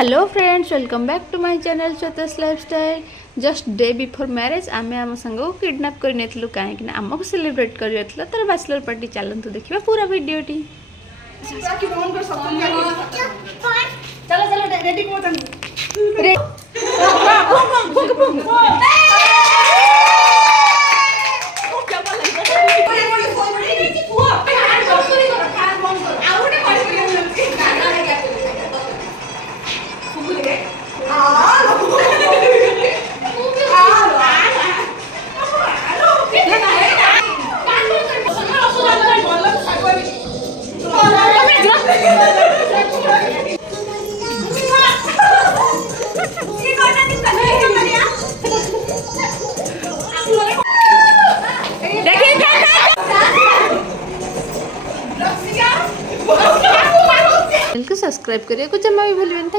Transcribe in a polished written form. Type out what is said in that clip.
Hello friends, welcome back to my channel Shweta's lifestyle. Just day before marriage आम आम सांग को किडनैप कर कहीं आमको सेलिब्रेट कर तार बैचलर पार्टी। चलतु देखा पूरा वीडियोटी। सब्सक्राइब करिए, कुछ जमा भी भूलिए।